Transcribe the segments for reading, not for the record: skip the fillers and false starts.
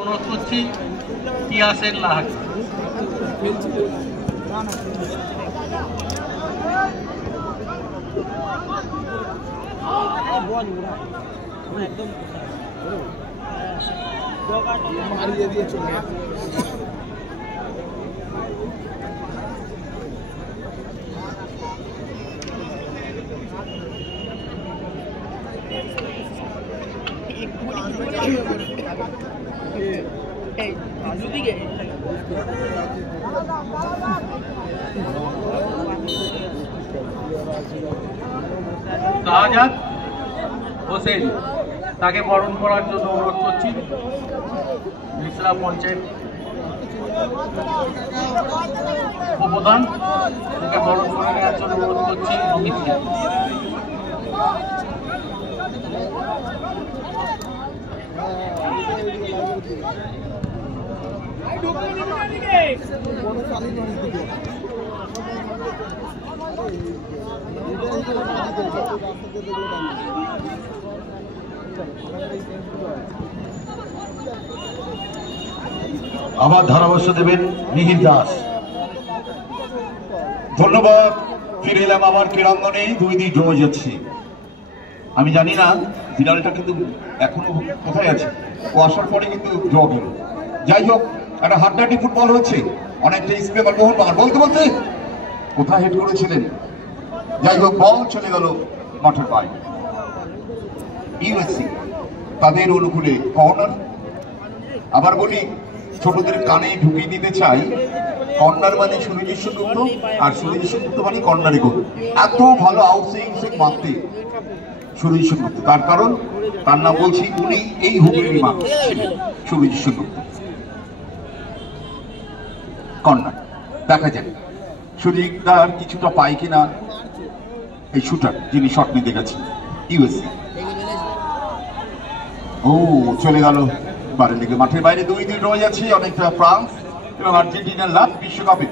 অনুরোধ করছি ইয়াসের লাহাকে। শাহজাদ হোসেন তাকে বরণ করার জন্য অনুরোধ করছি। মিশ্রা পঞ্চায়েত উপপ্রধান তাকে বরণ করে নেওয়ার জন্য অনুরোধ করছি। অমিতকে আবার ধারাভাষ্য দেবেন মিহির দাস। ধন্যবাদ। ফিরে এলাম আমার ক্রীড়াঙ্গনে। 2-2 ড্র যাচ্ছে। আমি জানি না বিড়ালটা কিন্তু এখনো কোথায় আছে। ও আসার পরে কিন্তু ড্র গেল। যাই হোক, একটা হাড্ডাহাড্ডি ফুটবল হচ্ছে। অনেকটা স্প্রে মোহন বাগান বলতে বলতে কোথায় হেড করেছিলেন। যাই হোক, বল চলে গেল মাঠের বাইরে। ইউএসসি তাদের অনুকূলে কর্নার। আবার বলি, ছোটদের কানে ঢুকিয়ে দিতে চাই, কর্নার মানে সুনির্দিষ্ট গুপ্ত, আর সুনির্দিষ্ট গুপ্ত মানে কর্নারে গোল। এত ভালো আউটসুইং মারতে সুনির্দিষ্ট গুপ্ত। তার কারণ তার নাম বলছি, উনি এই হুগলির মানুষ ছিলেন, সুনির্দিষ্ট গুপ্ত। কর্নার দেখা যাক সুনির্দিষ্ট কিছুটা পায় কিনা এই শুটার যিনি শট নিতে গেছেন ইউএসসি। ও চলে গেল বারের দিকে। মাঠের বাইরে 2-2 রয়ে যাচ্ছে। অনেকটা ফ্রান্স এবং আর্জেন্টিনার লাভ বিশ্বকাপে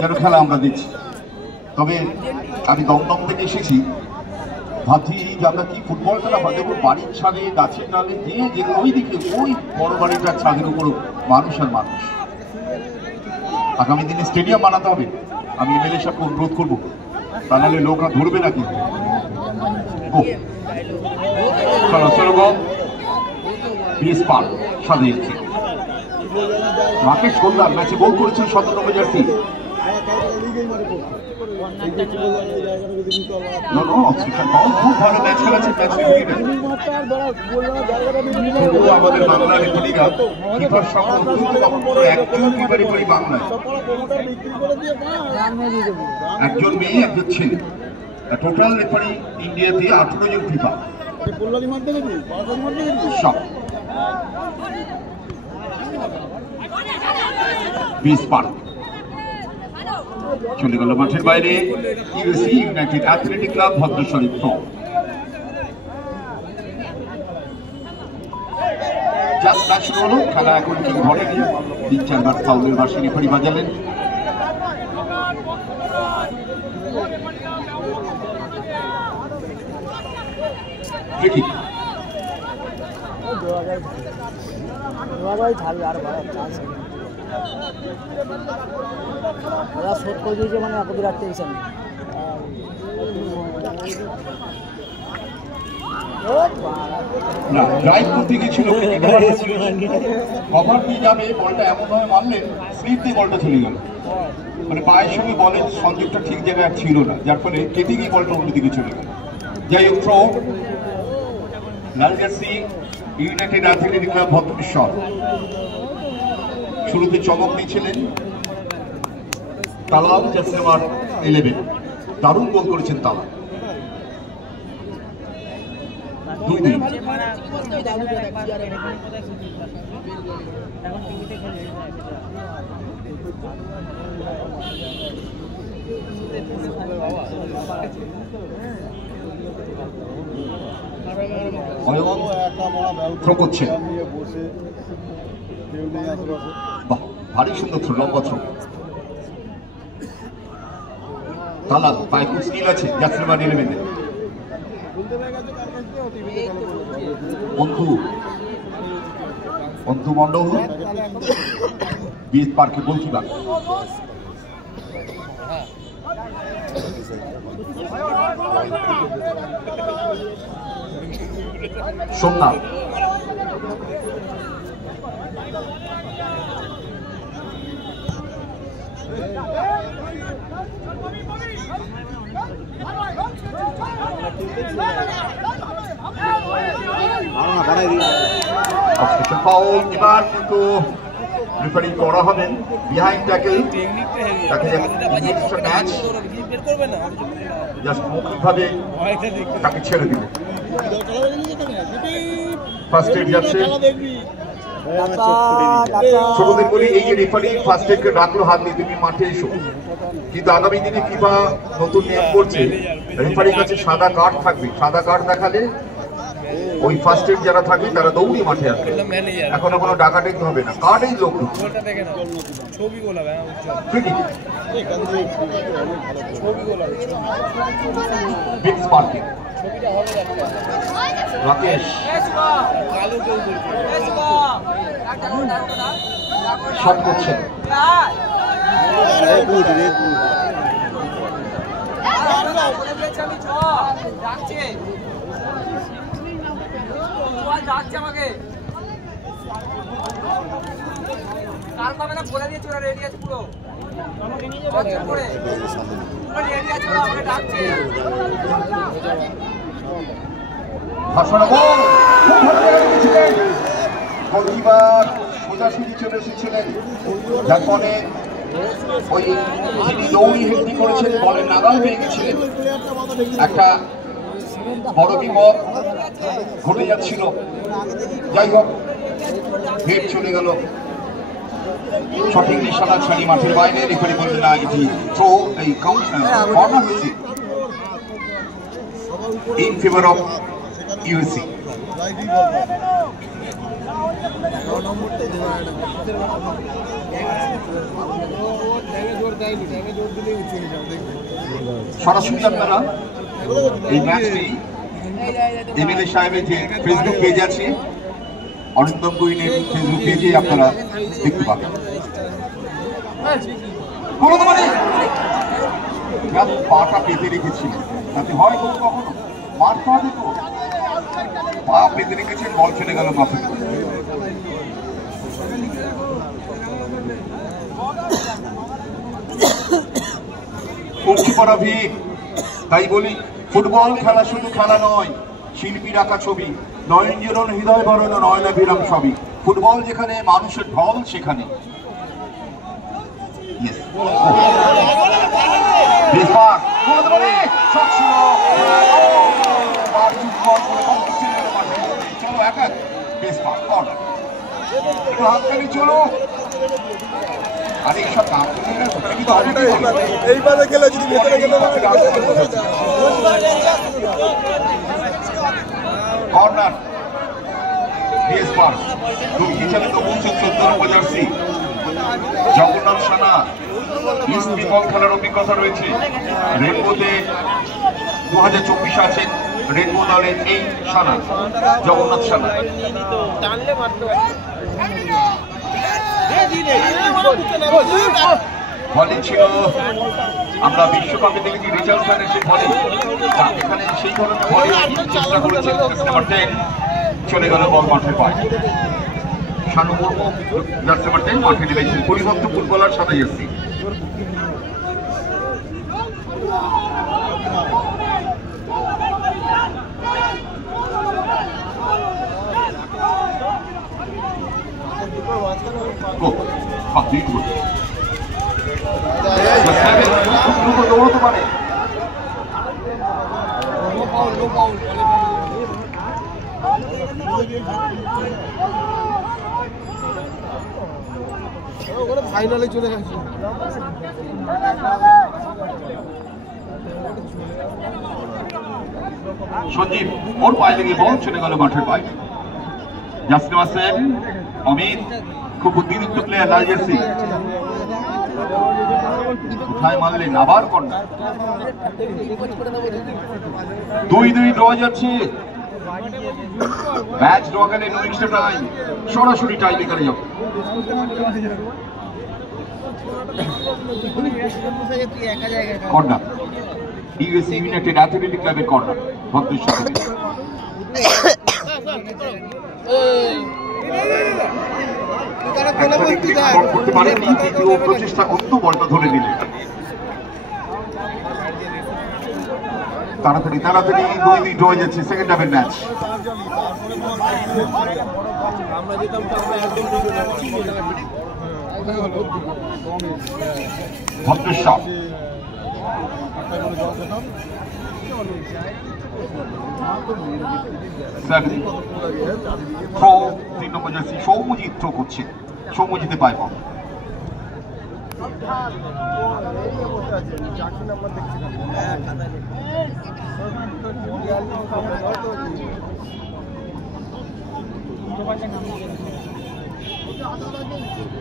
যেন খেলা আমরা দিচ্ছি। তবে আমি দমদম থেকে এসেছি, ভাবছি যে আমরা কি ফুটবল খেলা হয়। দেখুন, বাড়ির ছাদে, গাছের ডালে, যে ওই দিকে ওই বড় বাড়িটার ছাদের উপর মানুষ আর মানুষ। আগামী দিনে স্টেডিয়াম বানাতে হবে। আমি এমএলএ সাহেবকে অনুরোধ করবো, তা নাহলে লোকরা ধরবে না। কিন্তু চলো চলো গো সাজিয়েছে রাকেশ গোলদার ম্যাচে গোল করেছেন 17 নম্বর জার্সি। খুব ভালো ম্যাচ খেলেছেন। আমাদের বাংলা রেফারিরা কিপার একজন কিপারই করি বাংলায়, একজন মেয়ে একজন ছেলে। টোটাল রেফারি ইন্ডিয়াতে 18 জন কিপার। সব চলে গেল মাঠের বাইরে। ইউএসসি ইউনাইটেড অ্যাথলেটিক ক্লাব ভদ্রশরীফ। জাস্ট ম্যাচ শুরু হলো। খেলা এখন কি ধরেনি। 3-4 ফাউলের বাঁশি রেফারি বাজালেন। শোধ করে দিয়েছে মানে আপনাদের রাখতে চান। ড্রাইভ করতে গেছিল, কভার দিয়ে যাবে, বলটা এমন ভাবে মারলেন, স্লিপ দিয়ে বলটা চলে গেল। মানে পায়ের সঙ্গে বলের সংযোগটা ঠিক জায়গায় ছিল না, যার ফলে কেটে গিয়ে বলটা অন্য দিকে চলে গেল। যাই হোক, থ্রো লাল jersey United Athletic Club Bhadreswar. শুরুতে চমক দিয়েছিলেন তালাব, জার্সি নাম্বার 11। দারুণ গোল করেছেন তালাব। 2-2 থ্রো করছেন। বাহ, ভারী সুন্দর থ্রো, লম্বা থ্রো। তালাল পায়ে খুব স্কিল আছে। জার্সি নাম্বার 11 বন্ধু অন্তু মণ্ডল বিএস পার্কে গোলকিপার। সোমনাথ কিন্তু রেফারিং করা হবে বিহাইন্ড ট্যাকেল। জাস্ট মৌখিকভাবে তাকে ছেড়ে দিল। ফার্স্ট এড যাচ্ছে। ছোটদের বলি এই যে রেফারি ফার্স্ট এডকে ডাকলো হাত দিয়ে তুমি মাঠে এসো, কিন্তু আগামী দিনে ফিফা নতুন নিয়ম করছে রেফারির কাছে সাদা কার্ড থাকবে। সাদা কার্ড দেখালে ওই ফার্স্ট এড যারা থাকবে তারা দৌড়ি মাঠে আসবে। এখন কোনো ডাকাডাকি হবে না, কার্ডেই লোক রাকেশ শট করছেন। আমাকে কাল পাবে না বলে দিয়েছে, ওরা রেডি আছে পুরো রেডি আছে, ওরা আমাকে ডাকছে। গোলকিপার সোজাসুজি চলে এসেছিলেন, যার ফলে ওই যিনি দৌড়ি হেডি করেছেন বলের নাগাল পেয়ে গেছিলেন। একটা বড় বিপদ ঘটে যাচ্ছিল। যাই হোক হেড চলে গেল, সঠিক নিশানা ছাড়ি মাঠের বাইরে। রেফারি বললেন না, এটি থ্রো, এই কর্নার হয়েছে ইন ফেভার অফ ইউএসসি। সরাসরি আপনারা এই ম্যাচটি এমএলএ সাহেবের যে ফেসবুক পেজ আছে, অরিন্দম গুইনের ফেসবুক পেজে আপনারা দেখতে পাবেন। পাটা পেতে রেখেছিলেন, তাতে হয় কখনো মার পা দিত, পা পেতে রেখেছেন, বল চলে গেল মাঠে। তাই বলি ফুটবল খেলা শুধু খেলা নয়, শিল্পী রাখা ছবি, নয়নজীবন হৃদয় ভরণ নয়নাভিরাম সবই। ফুটবল যেখানে মানুষের ঢল সেখানে। চলো আর এইসব এইবারে গেলে যদি ভেতরে গেলে কর্নার বিএস পার্ক দুর্গি চালিত বলছে 14 নম্বর জার্সি জগন্নাথ সানা। ইসপি বল খেলার অভিজ্ঞতা রয়েছে। রেনবোতে 2024 আছেন রেনবো দলের এই সানা, জগন্নাথ সানা। বলে ছিল আমরা বিশ্বকাপে দেখেছি রিচার্ড খানের সেই বলে, এখানে সেই ধরনের বলে চেষ্টা করেছেন। নাম্বার 10 চলে গেল বল মাঠের বাইরে। শানু মুর্মু জার্সি নাম্বার 10 মাঠে নেমেছেন, পরিবর্তন ফুটবলার সাথে জার্সি। দৌড়তে পারে। ফাইনালে চলে গেছে। সঞ্জীব ওর পায়ে লেগে বল চলে গেল মাঠের বাইরে। জাসিম হাসান অমিত খুব বুদ্ধিদীপ্ত প্লেয়ার, লাল জার্সি। কোথায় মারলেন, আবার কর্নার। 2-2 ড্র যাচ্ছে। ম্যাচ ড্র গেলে নো এক্সট্রা টাইম, সরাসরি টাই ব্রেকারে যাবো। কর্নার, ইউএসএ ইউনাইটেড অ্যাথলেটিক ক্লাবের কর্নার, ভদ্রের সাথে করতে পারেননি, দ্বিতীয় প্রচেষ্টা অন্য বলটা ধরে নিলেন। তাড়াতাড়ি তাড়াতাড়ি 2-2 ড্র হয়ে যাচ্ছে সেকেন্ড হাফের ম্যাচ। ভদ্রেশ্বর থ্রো, 3 নম্বর জার্সি সৌম্যজিৎ থ্রো করছে, সৌম্যজিতে পায় বল।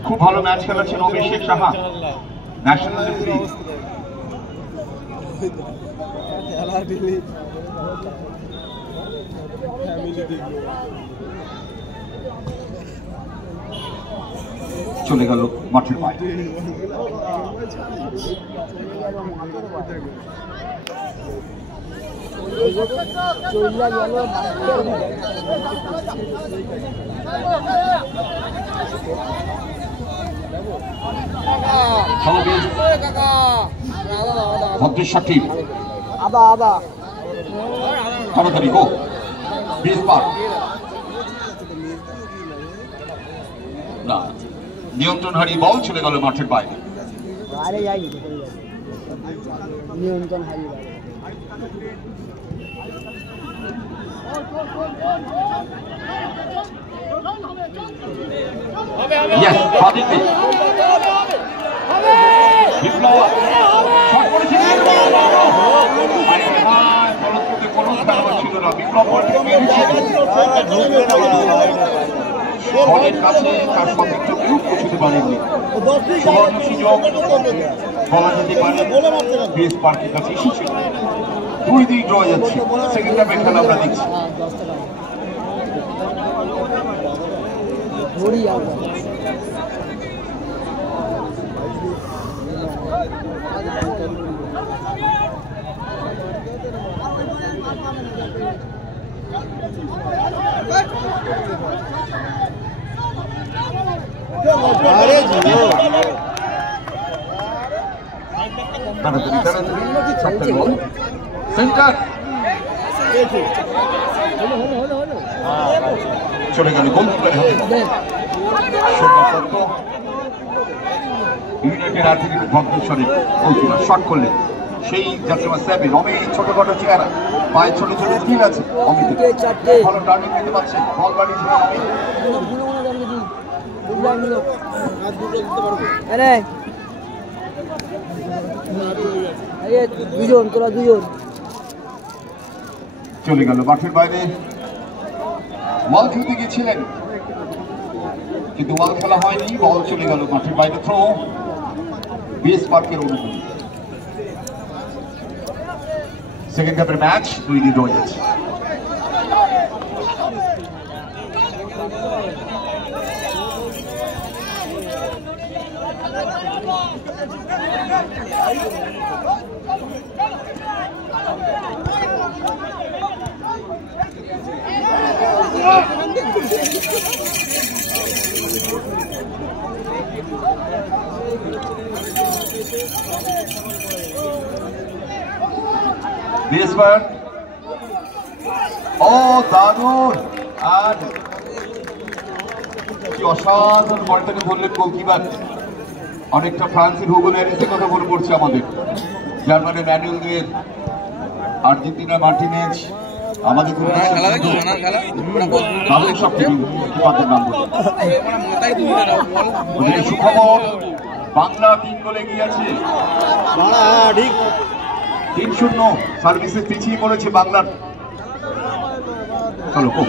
খুব ভালো ম্যাচ খেলেছেন অভিষেক সাহা, ন্যাশনাল রেফারি। চলে গেল মাঠের বাইরে। ভদ্রেশ্বর টিম তাড়াতাড়ি গো, 20 পার না, নিয়ন্ত্রণ হারিয়ে বল চলে গেল মাঠের বাইরে। নিয়ন্ত্রণ হারিয়ে Yes, Paditi. বিপ্লব শট করেছে, ফলশ্রুতি কোনো খেলোয়াড় ছিল না, বিপ্লব বলটি মেরেছে বলের কাছে, তার সতীর্থ কেউ পৌঁছতে পারেননি। সুবর্ণ সুযোগ বলা যেতে পারে বেস পার্কের কাছে এসেছিল। 2-2 ড্র যাচ্ছে, সেকেন্ড হাফে খেলা আমরা দেখছি। সেন্টার চলে গেল গোলকিপারের হাতে। ইউনাইটেড অ্যাথলেটিক ভদ্রেশ্বরের গোলকিপার শট করলেন, সেই যাচ্ছে 7। অমিত ছোটখাটো চেহারা, পায়ে ছোট ছোট স্কিল আছে অমিত, ভালো টার্নিং নিতে পারছে, বল বাড়িয়েছে অমিত। দুজন, তোরা দুজন চলে গেল মাঠের বাইরে। বল খেলতে গিয়েছিলেন কিন্তু বল খেলা হয়নি, বল চলে গেল মাঠের বাইরে। থ্রো, বেস পার্কের অনুকূলে। সেকেন্ড হাফের ম্যাচ 2-2 ড্র যাচ্ছে। ও দারুণ, আর কি অসাধারণ বলটাকে ধরলেন গোলকিপার। অনেকটা ফ্রান্সের হুগো ল্যারিসের কথা মনে পড়ছে আমাদের, জার্মানির ম্যানুয়েল নয়ের, আর্জেন্টিনা মার্টিনেজ, আমাদের নাম বলে সুখবর, বাংলা 3 গোলে গিয়েছে, 3-0 সার্ভিসে পিছিয়ে পড়েছে বাংলার। চলো খুব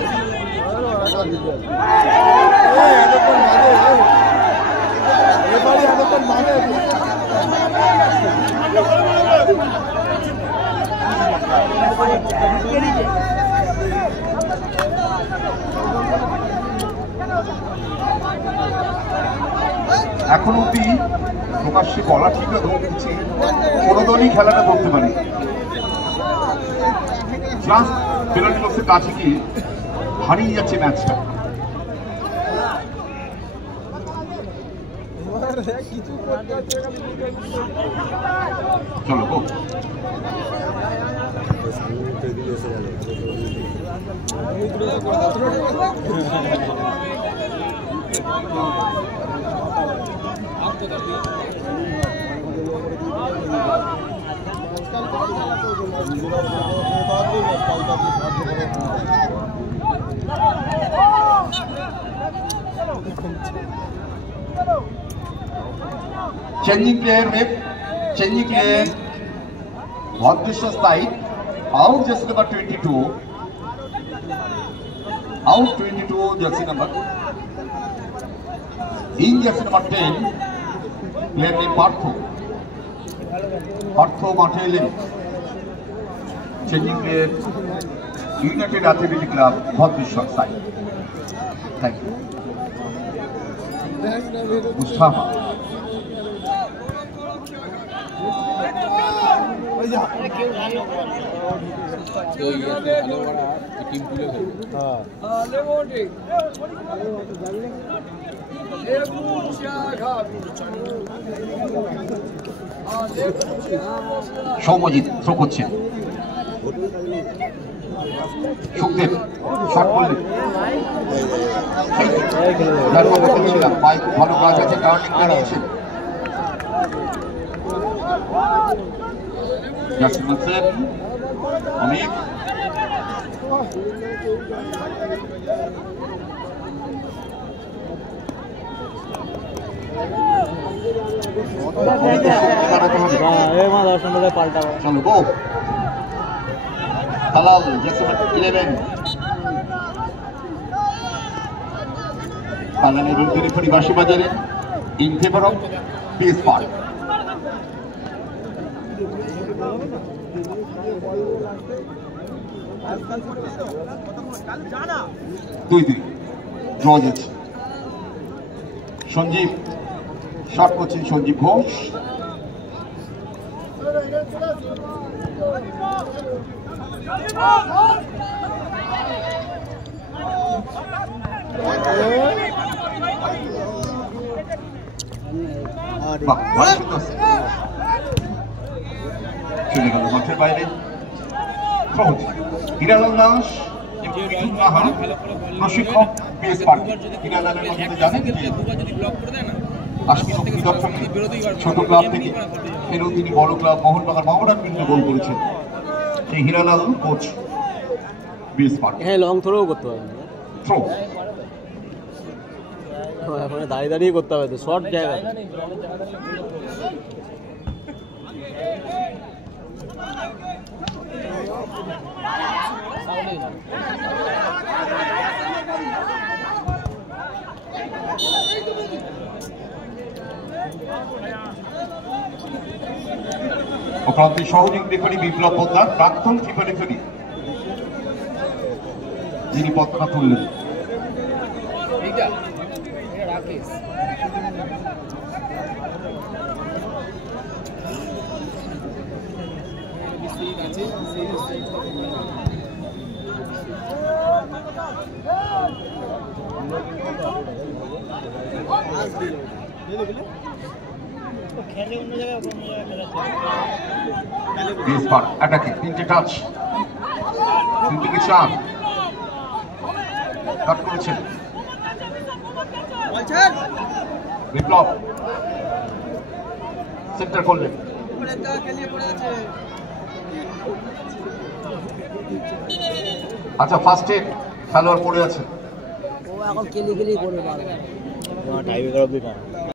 এখন অব্দি প্রকাশ্যে বলা ঠিক না, ধরে দিচ্ছি কোনো দলই খেলাটা করতে পারে। জাস্ট পেনাল্টি বক্সের কাছে গিয়ে হারিয়ে যাচ্ছে ম্যাচটা। চলো গো। Changing player with changing player. Bhadreshwar side out jersey number 22. Out 22 jersey number. In jersey number 10 player named Partho. Partho Martelin. Changing player United Athletic Club Bhadreshwar side. Thank you. Mustafa. Soumyajit throw করছেন, Sukhdev shot করলেন, ভালো কাজ আছে, turning দাঁড়িয়েছেন। Justin Wilson, Amit. Chalo go. Talal, Justin 11. Talal বিরুদ্ধে referee বাঁশি বাজালেন in favor of PS Park. দুই draw যাচ্ছে। সঞ্জীব শট করছেন, সঞ্জীব ঘোষ। চলে গেল মাঠের বাইরে। হিরালাল দাস প্রশিক্ষক PS পার্ক। হিরালালের মধ্যে জানেন আজকে ছোট ক্লাব থেকে ফেরত তিনি বড় ক্লাব মোহনবাগান মাওরার বিরুদ্ধে গোল করেছেন। সেই হিরালাল কোচ PS পার্ক। হ্যাঁ, লং থ্রোও করতে পারবে, থ্রো এখন দাঁড়িয়ে দাঁড়িয়ে করতে হবে তো, শর্ট জায়গা। অক্রান্তি সহযোগী রেফারি বিপ্লব পোদ্দার, প্রাক্তন ফিফা রেফারি, যিনি পতাকা তুললেন। তিনটে টাচ, তিনটে চার কাট করেছেন বিপ্লব, সেন্টার করলেন। আচ্ছা, ফার্স্ট এড খেলোয়াড় পড়ে আছে, ও এখন কেলি কেলি করে পারবে।